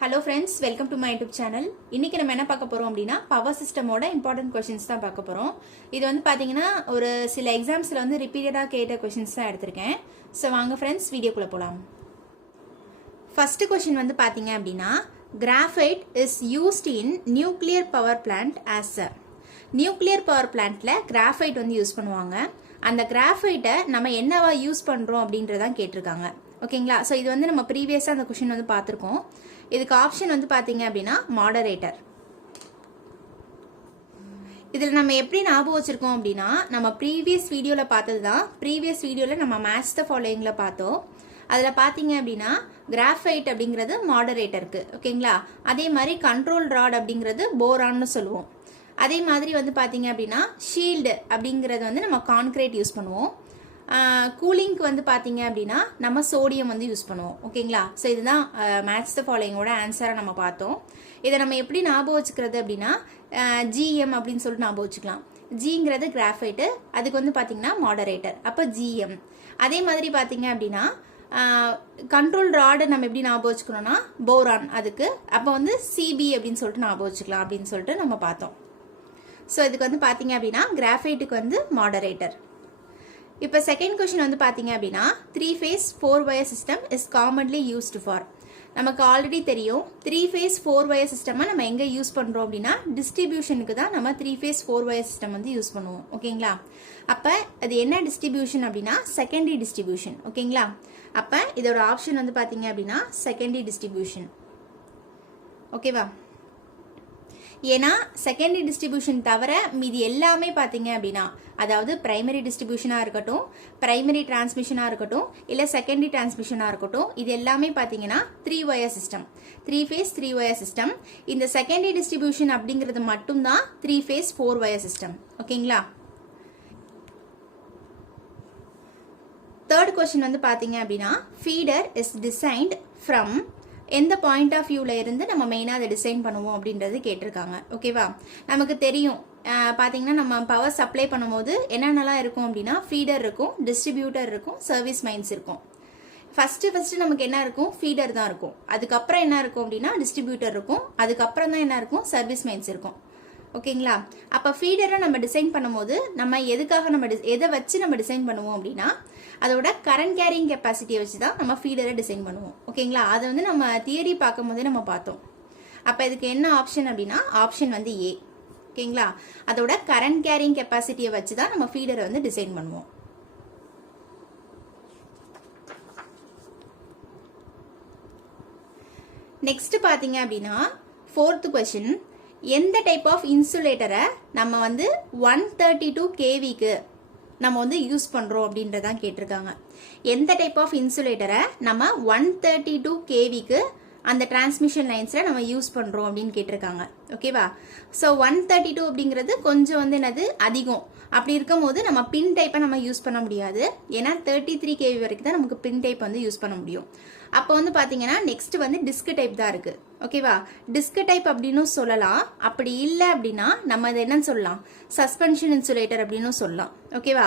Hello friends, welcome to my YouTube channel. இன்னைக்கு நம்ம என்ன பார்க்க போறோம் அப்படினா பவர் சிஸ்டமோட இம்பார்ட்டன்ட் क्वेश्चंस தான் பார்க்க போறோம். இது வந்து பாத்தீங்கன்னா ஒரு சில எக்ஸாம்ஸ்ல வந்து ரிப்பீட்டடா கேட்ட क्वेश्चंस தான் எடுத்துர்க்கேன். சோ வாங்க फ्रेंड्स வீடியோக்குள்ள போலாம். ஃபர்ஸ்ட் क्वेश्चन வந்து பாத்தீங்க அப்படினா graphite is used in nuclear power plant as a nuclear power plantல graphite வந்து யூஸ் பண்ணுவாங்க. அந்த graphite நம்ம என்னவா யூஸ் பண்றோம் அப்படின்றத கேட்டிருக்காங்க. ஓகேங்களா? சோ இது வந்து நம்ம ப்ரீவியஸா அந்த क्वेश्चन வந்து பாத்துறோம். இதுக்கு ஆப்ஷன் வந்து பாத்தீங்க அப்படினா மாடரேட்டர். இதுல நம்ம எப்படி ஞாபகம் வச்சிருக்கோம் அப்படினா நம்ம ப்ரீவியஸ் வீடியோல பார்த்ததுதான். ப்ரீவியஸ் வீடியோல நம்ம மேட்ச் தி ஃபாலோயிங்ல பார்த்தோம். அதுல பாத்தீங்க அப்படினா கிராஃபைட் அப்படிங்கிறது மாடரேட்டருக்கு. ஓகேங்களா? அதே மாதிரி கண்ட்ரோல் ராட் அப்படிங்கிறது போரான்னு சொல்லுவோம். அதே மாதிரி வந்து பாத்தீங்க அப்படினா ஷீல்ட் அப்படிங்கிறது வந்து நம்ம கான்கிரீட் யூஸ் பண்ணுவோம். கூலிங்க்கு வந்து பாத்தீங்க அப்படினா நம்ம சோடியம் வந்து யூஸ் பண்ணுவோம். ஓகேங்களா? சோ இதுதான் மேட்ச் தி ஃபாலோயிங்கோட ஆன்சரை நம்ம பார்த்தோம். இதை நம்ம எப்படி ஞாபகம் வச்சுக்கிறது அப்படினா GM அப்படின்னு சொல்லிட்டு ஞாபகம் வச்சுக்கலாம். Gங்கிறது கிராஃபைட், அதுக்கு வந்து பாத்தீங்கன்னா மாடரேட்டர். அப்ப GM. அதே மாதிரி பாத்தீங்க அப்படினா கண்ட்ரோல் ராட் நம்ம எப்படி ஞாபகம் வச்சுக்கணும்னா போரான், அதுக்கு அப்ப வந்து CB அப்படின்னு சொல்லிட்டு ஞாபகம் வச்சுக்கலாம் அப்படின்னு சொல்லிட்டு நம்ம பார்த்தோம். சோ இதுக்கு வந்து பாத்தீங்க அப்படினா கிராஃபைட்டுக்கு வந்து மாடரேட்டர். இப்போ செகண்ட் क्वेश्चन வந்து பாத்தீங்க அப்படினா 3 phase 4 wire system is commonly used for. நமக்கு ஆல்ரெடி தெரியும் 3 phase 4 wire system நம்ம எங்க யூஸ் பண்றோம் அப்படினா டிஸ்ட்ரிபியூஷனுக்கு தான் நம்ம 3 phase 4 wire system வந்து யூஸ் பண்ணுவோம். ஓகேங்களா? அப்ப அது என்ன டிஸ்ட்ரிபியூஷன் அப்படினா செகண்டரி டிஸ்ட்ரிபியூஷன். ஓகேங்களா? அப்ப இதோட ஆப்ஷன் வந்து பாத்தீங்க அப்படினா செகண்டரி டிஸ்ட்ரிபியூஷன். ஓகேவா? ஏனா செகண்டரி டிஸ்ட்ரிபியூஷன் தவிர மீதி எல்லாமே பாத்தீங்க அப்படினா அதாவது பிரைமரி டிஸ்ட்ரிபியூஷனா இருக்கட்டும், பிரைமரி டிரான்ஸ்மிஷனா இருக்கட்டும், இல்ல செகண்டரி டிரான்ஸ்மிஷனா இருக்கட்டும், இது எல்லாமே பாத்தீங்கன்னா 3 wire system, 3 phase 3 wire system. இந்த செகண்டரி டிஸ்ட்ரிபியூஷன் அப்படிங்கிறது மட்டும் தான் 3 phase 4 wire சிஸ்டம். ஓகேங்களா? தேர்ட் क्वेश्चन வந்து பாத்தீங்க அப்படினா ஃபீடர் இஸ் டிசைன்ட் ஃப்ரம் எந்த பாயிண்ட் ஆஃப் வியூல இருந்து நம்ம மெயினா அதை டிசைன் பண்ணுவோம் அப்படின்றது கேட்டிருக்காங்க. ஓகேவா? நமக்கு தெரியும் பாத்தீங்கன்னா நம்ம பவர் சப்ளை பண்ணும்போது என்னென்னலாம் இருக்கும் அப்படின்னா ஃபீடர் இருக்கும், டிஸ்ட்ரிபியூட்டர் இருக்கும், சர்வீஸ் மைன்ஸ் இருக்கும். ஃபர்ஸ்ட் நமக்கு என்ன இருக்கும்? ஃபீடர் தான் இருக்கும். அதுக்கப்புறம் என்ன இருக்கும் அப்படின்னா டிஸ்ட்ரிபியூட்டர் இருக்கும். அதுக்கப்புறம் தான் என்ன இருக்கும்? சர்வீஸ் மைன்ஸ் இருக்கும். ஓகேங்களா? அப்ப ஃபீடரை நம்ம டிசைன் பண்ணும்போது நம்ம எதுக்காக எதை வச்சு நம்ம டிசைன் பண்ணுவோம் அப்படின்னா அதோட கரண்ட் கேரிங் கெப்பாசிட்டியை வச்சு தான் நம்ம ஃபீடரை டிசைன் பண்ணுவோம். ஓகேங்களா? அதை வந்து நம்ம தியரி பார்க்கும் போதே நம்ம பார்த்தோம். அப்ப இதுக்கு என்ன ஆப்ஷன் அப்படின்னா ஆப்ஷன் வந்து A. ஓகேங்களா? அதோட கரண்ட் கேரிங் கெப்பாசிட்டியை வச்சு தான் நம்ம ஃபீடரை வந்து டிசைன் பண்ணுவோம். நெக்ஸ்ட் பாத்தீங்க அப்படின்னா ஃபோர்த் क्वेश्चन எந்த டைப் ஆஃப் இன்சுலேட்டரை நம்ம வந்து 132 kVக்கு நம்ம வந்து யூஸ் பண்றோம் அப்படின்றதான் கேட்டிருக்காங்க. எந்த டைப் ஆஃப் இன்சுலேட்டரை நம்ம 132 kVக்கு அந்த டிரான்ஸ்மிஷன் லைன்ஸ்ல நம்ம யூஸ் பண்றோம் அப்படின்னு கேட்டிருக்காங்க. ஓகேவா? சோ 132 அப்படிங்கிறது கொஞ்சம் வந்து என்னது அதிகம். அப்படி இருக்கும்போது நம்ம பின் டைப்பை நம்ம யூஸ் பண்ண முடியாது. ஏன்னா 33 kV வரைக்கும் தான் நமக்கு பின் டைப் வந்து யூஸ் பண்ண முடியும். அப்போ வந்து பாத்தீங்கன்னா நெக்ஸ்ட் வந்து டிஸ்க் டைப் தான் இருக்கு. ஓகேவா? டிஸ்க் டைப் அப்படின்னு சொல்லலாம். அப்படி இல்லை அப்படின்னா நம்ம அதை என்னன்னு சொல்லலாம்? சஸ்பென்ஷன் இன்சுலேட்டர் அப்படின்னு சொல்லலாம். ஓகேவா?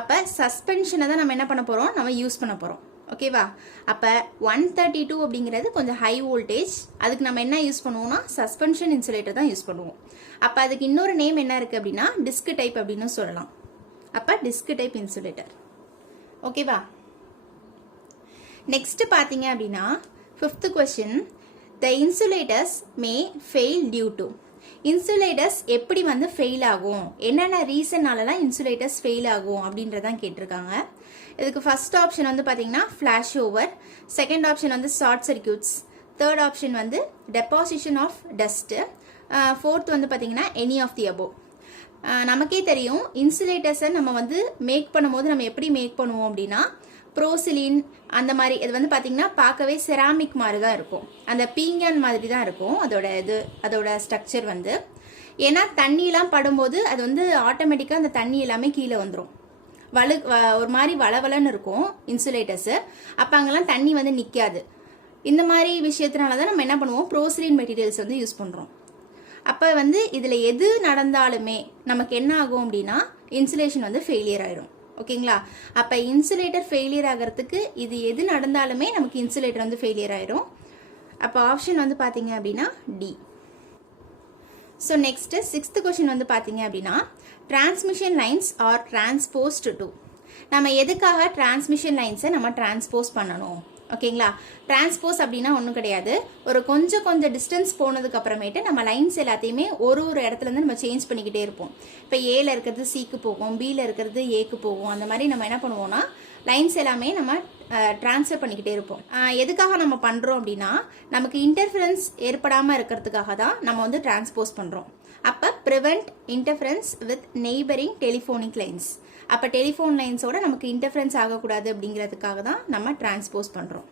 அப்ப சஸ்பென்ஷனை தான் நம்ம என்ன பண்ண போறோம்? நம்ம யூஸ் பண்ண போறோம். ஓகேவா? அப்ப 132 அப்படிங்கிறது கொஞ்சம் ஹை வோல்டேஜ். அதுக்கு நம்ம என்ன யூஸ் பண்ணுவோம்னா சஸ்பென்ஷன் இன்சுலேட்டர் தான் யூஸ் பண்ணுவோம். அப்ப அதுக்கு இன்னொரு நேம் என்ன இருக்கு அப்படின்னா டிஸ்க் டைப் அப்படின்னு சொல்லலாம். அப்ப டிஸ்க் டைப் இன்சுலேட்டர். ஓகேவா? நெக்ஸ்ட் பாத்தீங்க அப்படின்னா fifth question the insulators may fail due to. Insulators எப்படி வந்து ஃபெயில் ஆகும், என்னென்ன ரீசன்னாலலாம் இன்சுலேட்டர்ஸ் ஃபெயில் ஆகும் அப்படின்றதான் கேட்டிருக்காங்க. இதுக்கு ஃபர்ஸ்ட் ஆப்ஷன் வந்து பாத்தீங்கன்னா ஃபிளாஷ் ஓவர், செகண்ட் ஆப்ஷன் வந்து ஷார்ட் சர்க்கியூட்ஸ், தேர்ட் ஆப்ஷன் வந்து டெபாசிஷன் ஆஃப் டஸ்ட், ஃபோர்த் வந்து பாத்தீங்கன்னா எனி ஆஃப் தி அபோவ். நமக்கே தெரியும் இன்சுலேட்டர்ஸை நம்ம வந்து மேக் பண்ணும்போது நம்ம எப்படி மேக் பண்ணுவோம் அப்படின்னா ப்ரோசிலின் அந்த மாதிரி இது வந்து பாத்தீங்கன்னா பார்க்கவே செராமிக் மாதிரி தான் இருக்கும். அந்த பீங்கான் மாதிரி தான் இருக்கும் அதோட ஸ்ட்ரக்சர் வந்து. ஏன்னா தண்ணியெல்லாம் படும்போது அது வந்து ஆட்டோமேட்டிக்கா அந்த தண்ணி எல்லாமே கீழே வந்துடும். ஒரு மாதிரி வளவலன்னு இருக்கும் இன்சுலேட்டர்ஸ். அப்ப அங்கெல்லாம் தண்ணி வந்து நிக்காது. இந்த மாதிரி விஷயத்தினாலதான் நம்ம என்ன பண்ணுவோம்? ப்ரோசிலின் மெட்டீரியல்ஸ் வந்து யூஸ் பண்றோம். அப்ப வந்து இதுல எது நடந்தாலுமே நமக்கு என்ன ஆகும் அப்படின்னா இன்சுலேஷன் வந்து ஃபெயிலியர் ஆயிடும். ஓகேங்களா? அப்ப இன்சுலேட்டர் ஃபெயிலியர் ஆகிறதுக்கு இது எது நடந்தாலுமே நமக்கு இன்சுலேட்டர் வந்து ஃபெயிலியர் ஆயிடும். அப்போ ஆப்ஷன் வந்து பார்த்தீங்க அப்படின்னா D. So next 6th question வந்து பார்த்தீங்க அப்படின்னா டிரான்ஸ்மிஷன் லைன்ஸ் ஆர் டிரான்ஸ்போஸ்ட் டு. நம்ம எதுக்காக டிரான்ஸ்மிஷன் லைன்ஸை நம்ம டிரான்ஸ்போஸ் பண்ணணும்? ஓகேங்களா, டிரான்ஸ்போஸ் அப்படின்னா ஒன்றும் கிடையாது, ஒரு கொஞ்சம் டிஸ்டன்ஸ் போனதுக்கு அப்புறமேட்டு நம்ம லைன்ஸ் எல்லாத்தையுமே ஒரு இடத்துலேருந்து நம்ம சேஞ்ச் பண்ணிக்கிட்டே இருப்போம். இப்போ ஏல இருக்கிறது சிக்கு போகும், பியில் இருக்கிறது ஏக்கு போகும். அந்த மாதிரி நம்ம என்ன பண்ணுவோம்னா லைன்ஸ் எல்லாமே நம்ம டிரான்ஸ்ஃபர் பண்ணிக்கிட்டே இருப்போம். எதுக்காக நம்ம பண்ணுறோம் அப்படின்னா நமக்கு இன்டர்ஃபரன்ஸ் ஏற்படாமல் இருக்கிறதுக்காக தான் நம்ம வந்து டிரான்ஸ்போஸ் பண்ணுறோம். அப்போ prevent interference with neighbouring telephonic lines. அப்போ டெலிஃபோன் லைன்ஸோட நமக்கு இன்டர்ஃபரன்ஸ் ஆகக்கூடாது அப்படிங்கிறதுக்காக தான் நம்ம டிரான்ஸ்போஸ் பண்ணுறோம்.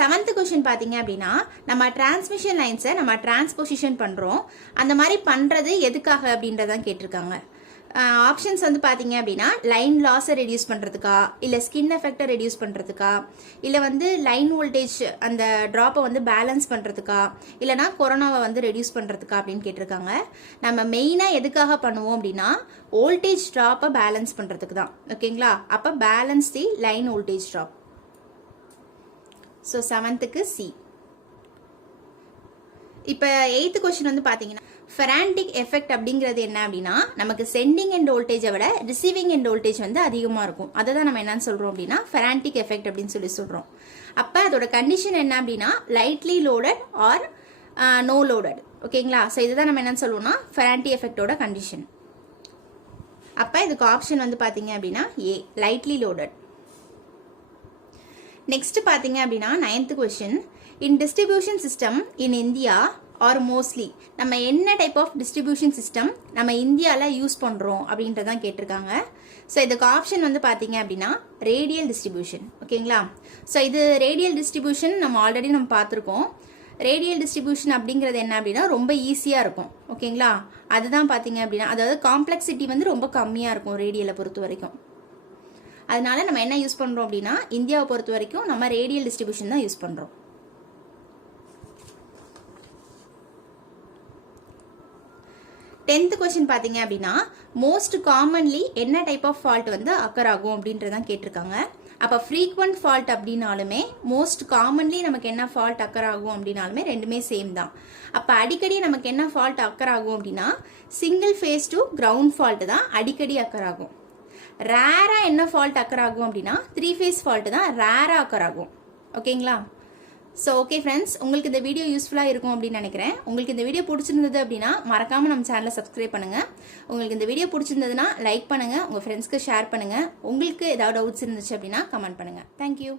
7th கொஷின் பார்த்தீங்க அப்படின்னா நம்ம டிரான்ஸ்மிஷன் லைன்ஸை நம்ம டிரான்ஸ்போசிஷன் பண்ணுறோம். அந்த மாதிரி பண்ணுறது எதுக்காக அப்படின்றதான் கேட்டிருக்காங்க. ஆப்ஷன்ஸ் வந்து பார்த்தீங்க அப்படின்னா லைன் லாஸை ரெடியூஸ் பண்ணுறதுக்கா, இல்லை ஸ்கின் எஃபெக்டை ரெடியூஸ் பண்ணுறதுக்கா, இல்லை வந்து லைன் வோல்டேஜ் அந்த ட்ராப்பை வந்து பேலன்ஸ் பண்ணுறதுக்கா, இல்லைனா கொரோனாவை வந்து ரெடியூஸ் பண்ணுறதுக்கா அப்படின்னு கேட்டிருக்காங்க. நம்ம மெயினாக எதுக்காக பண்ணுவோம் அப்படின்னா வோல்டேஜ் ட்ராப்பை பேலன்ஸ் பண்ணுறதுக்கு தான். ஓகேங்களா, அப்போ balance the line voltage drop. So 7th C. இப்போ 8th கொஸ்டின் வந்து பார்த்தீங்கன்னா ஃபெரான்டிக் எஃபெக்ட் அப்படிங்கிறது என்ன அப்படின்னா நமக்கு சென்டிங் எண்ட் வோல்டேஜை விட ரிசீவிங் எண்ட் வோல்டேஜ் வந்து அதிகமாக இருக்கும். அதை தான் நம்ம என்னன்னு சொல்கிறோம் அப்படின்னா ஃபெரான்டிக் எஃபெக்ட் அப்படின்னு சொல்கிறோம். அப்போ அதோட கண்டிஷன் என்ன அப்படின்னா lightly loaded or no loaded. ஓகேங்களா, ஸோ இதுதான் நம்ம என்னன்னு சொல்லுவோம்னா ஃபெரான்டி எஃபெக்டோட கண்டிஷன். அப்போ இதுக்கு ஆப்ஷன் வந்து பார்த்தீங்க அப்படின்னா ஏ, லைட்லி லோடட். நெக்ஸ்ட் பார்த்தீங்க அப்படின்னா 9th question in distribution system in India are mostly நம்ம என்ன டைப் ஆஃப் டிஸ்ட்ரிபியூஷன் சிஸ்டம் நம்ம இந்தியாவில் யூஸ் பண்ணுறோம் அப்படின்றதான் கேட்டிருக்காங்க. ஸோ இதுக்கு ஆப்ஷன் வந்து பார்த்தீங்க அப்படின்னா ரேடியல் டிஸ்ட்ரிபியூஷன். ஓகேங்களா, ஸோ இது ரேடியல் டிஸ்ட்ரிபியூஷன் நம்ம ஆல்ரெடி நம்ம பார்த்துருக்கோம். ரேடியல் டிஸ்ட்ரிபியூஷன் அப்படிங்கிறது என்ன அப்படின்னா ரொம்ப ஈஸியாக இருக்கும். ஓகேங்களா, அதுதான் பார்த்தீங்க அப்படின்னா அதாவது காம்ப்ளெக்சிட்டி வந்து ரொம்ப கம்மியாக இருக்கும் ரேடியலை பொறுத்த வரைக்கும். அதனால நம்ம என்ன யூஸ் பண்ணுறோம் அப்படின்னா இந்தியாவை பொறுத்த வரைக்கும் நம்ம ரேடியல் டிஸ்ட்ரிபியூஷன் தான் யூஸ் பண்ணுறோம். 10th கொஸ்டின் பார்த்தீங்க அப்படின்னா மோஸ்ட் காமன்லி என்ன டைப் ஆஃப் ஃபால்ட் வந்து அக்கர் ஆகும் அப்படின்றதான் கேட்டிருக்காங்க. அப்போ ஃப்ரீக்வெண்ட் ஃபால்ட் அப்படின்னாலுமே மோஸ்ட் காமன்லி நமக்கு என்ன ஃபால்ட் அக்கர் ஆகும் அப்படின்னாலுமே ரெண்டுமே சேம் தான். அப்போ அடிக்கடி நமக்கு என்ன ஃபால்ட் அக்கர் ஆகும் அப்படின்னா single phase to ground fault தான் அடிக்கடி அக்கர் ஆகும். ரேராக என்ன ஃபால்ட் அக்கர் ஆகும் அப்படின்னா 3 ஃபேஸ் ஃபால்ட் தான் ரேராக அக்கர் ஆகும். ஓகேங்களா, ஸோ ஓகே ஃப்ரெண்ட்ஸ், உங்களுக்கு இந்த வீடியோ யூஸ்ஃபுல்லாக இருக்கும் அப்படின்னு நினைக்கிறேன். உங்களுக்கு இந்த வீடியோ பிடிச்சிருந்தது அப்படின்னா மறக்காமல் நம்ம சேனலை சப்ஸ்கிரைப் பண்ணுங்கள். உங்களுக்கு இந்த வீடியோ பிடிச்சிருந்ததுன்னா லைக் பண்ணுங்கள், உங்கள் ஃப்ரெண்ட்ஸ்க்கு ஷேர் பண்ணுங்கள். உங்களுக்கு ஏதாவது டவுட்ஸ் இருந்துச்சு அப்படின்னா கமெண்ட் பண்ணுங்கள். தேங்க்யூ.